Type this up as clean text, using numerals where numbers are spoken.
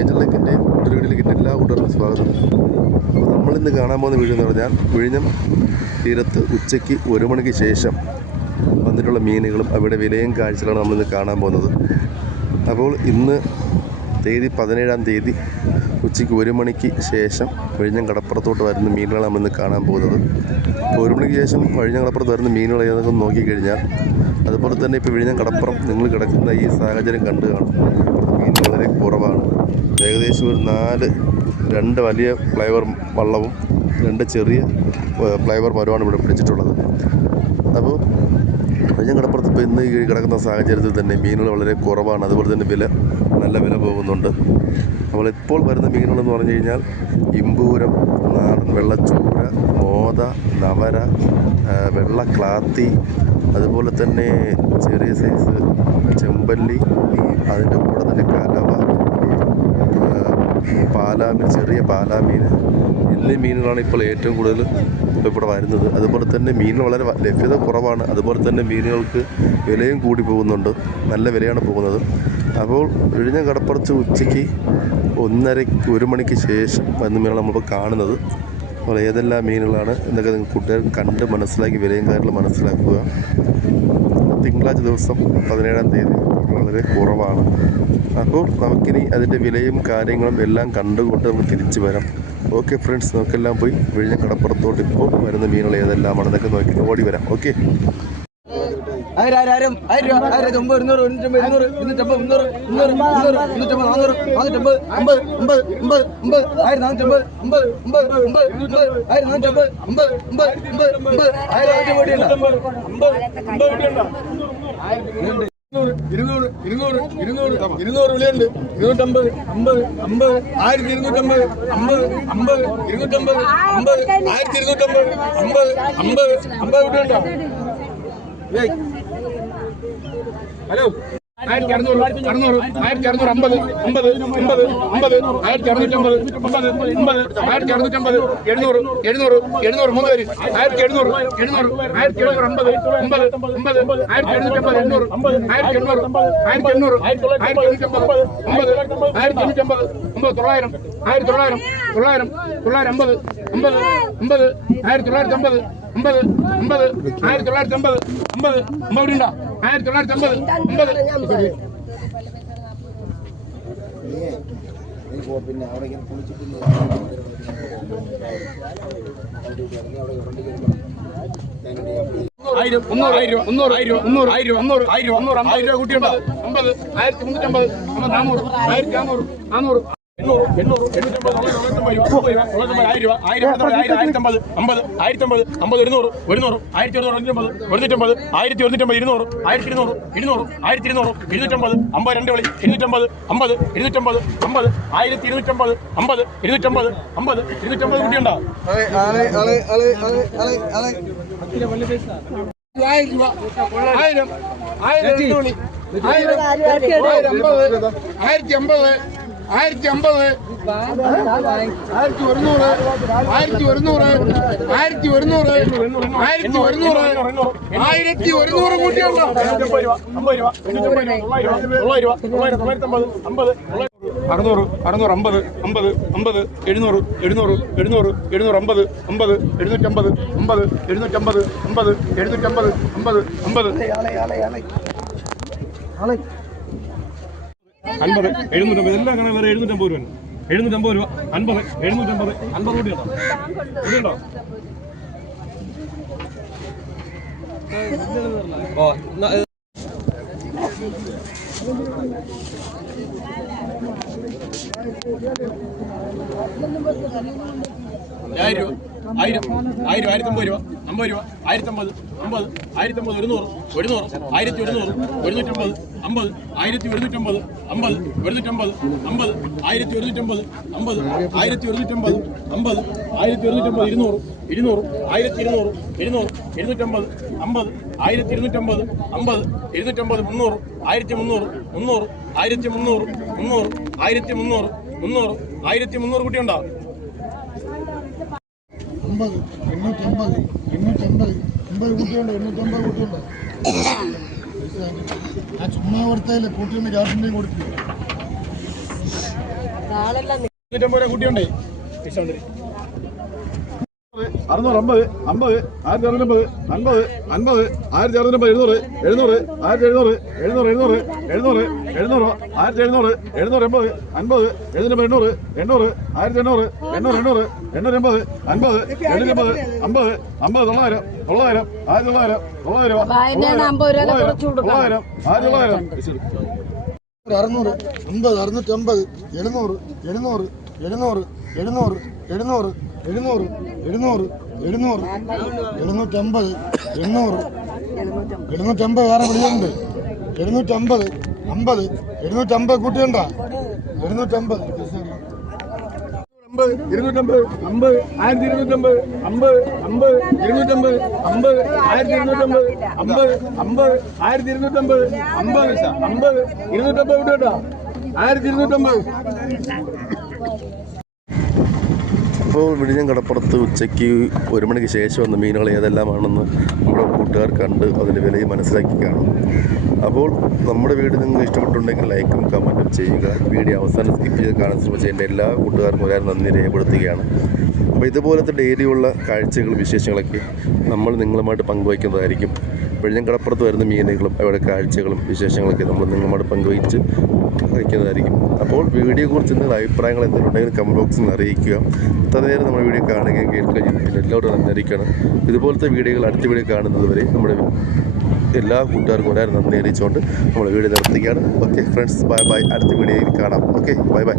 Angel ലേക്കിൻ്റെ ഒരു വീഡിയോയിലേക്ക് എല്ലാ കൂട്ടർക്കും സ്വാഗതം. അപ്പോൾ നമ്മളിന്ന് കാണാൻ പോകുന്ന വീഡിയോ എന്ന് പറഞ്ഞാൽ വിഴിഞ്ഞം തീരത്ത് ഉച്ചയ്ക്ക് 1 മണിക്ക് ശേഷം വന്നിട്ടുള്ള മീനുകളും അവിടെ വിലയും കാഴ്ചകളാണ് നമ്മളിന്ന് കാണാൻ പോകുന്നത്. അപ്പോൾ ഇന്ന് 17-ാം തീയതി ഉച്ചയ്ക്ക് 1 മണിക്ക് ശേഷം വിഴിഞ്ഞം കടപ്പുറത്തോട്ട് വരുന്ന മീനുകളാണ് നമ്മളിന്ന് കാണാൻ പോകുന്നത്. അപ്പോൾ 1 മണിക്ക് ശേഷം വിഴിഞ്ഞം കടപ്പുറത്ത് വരുന്ന മീനുകൾ ഏതൊക്കെ നോക്കിക്കഴിഞ്ഞാൽ അതുപോലെ തന്നെ ഇപ്പോൾ വിഴിഞ്ഞം കടപ്പുറം നിങ്ങൾ കിടക്കുന്ന ഈ സാഹചര്യം കണ്ടു കാണും. മീൻ വളരെ കുറവാണ്. ഏകദേശം ഒരു 2 വലിയ ഫ്ലൈവർ വള്ളവും 2 ചെറിയ ഫ്ലൈവർ മരമാണ് ഇവിടെ പിടിച്ചിട്ടുള്ളത്. അപ്പോൾ വിഴിഞ്ഞം കടപ്പുറത്ത് ഇപ്പോൾ ഇന്ന് കിടക്കുന്ന സാഹചര്യത്തിൽ തന്നെ മീനുകൾ വളരെ കുറവാണ്. അതുപോലെ തന്നെ നല്ല വില പോകുന്നുണ്ട്. അപ്പോൾ ഇപ്പോൾ വരുന്ന മീനുകളെന്ന് പറഞ്ഞു കഴിഞ്ഞാൽ ഇമ്പൂരം, നാടൻ വെള്ളച്ചൂര, മോത, നവര, വെള്ള ക്ലാത്തി, അതുപോലെ തന്നെ ചെറിയ സൈസ് ചെമ്പല്ലി, അതിൻ്റെ കൂടെ തന്നെ കലവ, പാലാമീൻ, ചെറിയ പാലാമീൻ എന്നീ മീനുകളാണ് ഇപ്പോൾ ഏറ്റവും കൂടുതൽ ഇവിടെ വരുന്നത്. അതുപോലെ തന്നെ മീനുകൾ വളരെ ലഭ്യത കുറവാണ്. അതുപോലെ തന്നെ മീനുകൾക്ക് വിലയും കൂടി പോകുന്നുണ്ട്. നല്ല വിലയാണ് പോകുന്നത്. അപ്പോൾ വിഴിഞ്ഞം കടപ്പുറത്ത് ഉച്ചയ്ക്ക് 1 മണിക്ക് ശേഷം വന്ന മീനുകൾ നമ്മളിപ്പോൾ കാണുന്നത്. അപ്പോൾ ഏതെല്ലാം മീനുകളാണ് എന്നൊക്കെ നിങ്ങൾ കൂട്ടുകാർ കണ്ട് മനസ്സിലാക്കി വിലയും കാര്യങ്ങളും മനസ്സിലാക്കുക. തിങ്കളാഴ്ച ദിവസം 17-ാം തീയതി വളരെ കുറവാണ്. അപ്പോൾ നമുക്കിനി അതിൻ്റെ വിലയും കാര്യങ്ങളും എല്ലാം കണ്ടുകൊണ്ട് നമുക്ക് തിരിച്ചു വരാം. ഓക്കെ ഫ്രണ്ട്സ്, നമുക്കെല്ലാം പോയി വിഴിഞ്ഞം കടപ്പുറത്തോട്ട് ഇപ്പോൾ വരുന്ന മീനുകൾ ഏതെല്ലാമാണെന്നൊക്കെ നോക്കി ഓടി വരാം. ഓക്കെ. 1000 രൂപ 1000 200 200 200 250 300 300 300 400 450 50 50 50 ഹലോ 1600 600 1650 50 50 50 1650 50 50 1650 700 700 700 3 പേര് 1700 700 1750 50 50 1750 800 1700 1700 1750 50 950 900 900 900 950 50 1950 50 50 1950 50 50 ഉണ്ടോ 1950 50 പിന്നെ അവിടെ കുളിച്ചിട്ട് ആയിരം 300 300 രൂപ കൂട്ടിയുണ്ടോ 50 1350 400 1400 400 800 850 1000 രൂപ 1000 1050 50 1050 50 200 100 1150 150 1250 200 1200 200 1200 250 50 2 വിളി 250 50 250 50 1250 50 250 50 250 കുട്ടിയുണ്ടോ 1000 രൂപ 1000 1000 1050 1150 കൂട്ടിയുണ്ടോ 600 650 50 50 700 700 700 750 50 750 50 750 50 750 50 50 750 എല്ലാം കാണാൻ വരെ 750 രൂപ 750 രൂപ 50 750 50 കൂടിയുണ്ടോ കൂടിയുണ്ടോ ഓ 1000 രൂപ 1000 1050 രൂപ 50 രൂപ 1050 50 1050 100 1100 1150 50 1150 50 150 50 1150 50 1150 50 1150 200 1200 200 250 50 1250 50 250 300 1300 300 1300 300 1300 300 1300 കുട്ടിയുണ്ടോ 50 850 850 കുട്ടിയുണ്ട് 850 കുട്ടിയുണ്ട് ആ ചുമ്മാ കൊടുത്തതിൽ കൂട്ടിയുടെ ഗ്യാസിൻ്റെയും കൊടുത്തില്ല രൂപ കൂട്ടിയുണ്ടേ 650, 50, 1650, 50, 50, 1650, 700, 1700, 700, 700, 700, 1700, 1700, 1700, 700, 800, 800, 1800, 800, 880, 50, 50, 50, 900, 900, 1900, 900, 900, 600, 50, 650, 700, 700, 700, 700, 700, 700, 700, 700, 750, 800, 750 വേറെ വിളിയുണ്ട് 750, 50, 750 കൂട്ടിയുണ്ടോ 750 250, 250, 50, 1250, 50, 50, 250, 50, 1250, 50, 50, 1250, 50, 50, 250 വിട്ടോ 1250. അപ്പോൾ വിഴിഞ്ഞം കടപ്പുറത്ത് ഉച്ചയ്ക്ക് 1 മണിക്ക് ശേഷം വന്ന മീനുകൾ ഏതെല്ലാമാണെന്ന് നമ്മുടെ കൂട്ടുകാർ കണ്ട് അതിൻ്റെ വിലയും മനസ്സിലാക്കി കാണും. അപ്പോൾ നമ്മുടെ വീഡിയോ നിങ്ങൾക്ക് ഇഷ്ടപ്പെട്ടുണ്ടെങ്കിൽ ലൈക്കും കമൻറ്റും ചെയ്യുക. വീഡിയോ അവസാനം സ്കിപ്പ് ചെയ്ത് കാണാൻ ശ്രമിച്ച എൻ്റെ എല്ലാ കൂട്ടുകാർക്കും വളരെ നന്ദി രേഖപ്പെടുത്തുകയാണ്. അപ്പോൾ ഇതുപോലത്തെ ഡെയിലിയുള്ള കാഴ്ചകളും വിശേഷങ്ങളൊക്കെ നമ്മൾ നിങ്ങളുമായിട്ട് പങ്കുവയ്ക്കുന്നതായിരിക്കും. വിഴിഞ്ഞം കടപ്പുറത്ത് വരുന്ന മീനുകളും അവരുടെ കാഴ്ചകളും വിശേഷങ്ങളൊക്കെ നമ്മൾ നിങ്ങളുമായിട്ട് പങ്കുവയ്ച്ച് വയ്ക്കുന്നതായിരിക്കും. അപ്പോൾ വീഡിയോയെക്കുറിച്ച് എന്തെങ്കിലും അഭിപ്രായങ്ങൾ എന്തെങ്കിലും ഉണ്ടെങ്കിൽ കമൻറ്റ് ബോക്സിൽ അറിയിക്കുക. ഇത്ര നേരം നമ്മുടെ വീഡിയോ കാണുകയും കേൾക്കുകയും പിന്നെ എല്ലാവരും നന്ദിയിരിക്കണം. ഇതുപോലത്തെ വീഡിയോകൾ അടുത്ത വീഡിയോ കാണുന്നത് വരെ നമ്മുടെ എല്ലാ കൂട്ടുകാർക്കും വളരെ നന്ദി അറിയിച്ചുകൊണ്ട് നമ്മൾ വീഡിയോ നിർത്തുകയാണ്. Okay friends, bye bye. അടുത്ത വീഡിയോയിൽ കാണാം. Okay, bye bye.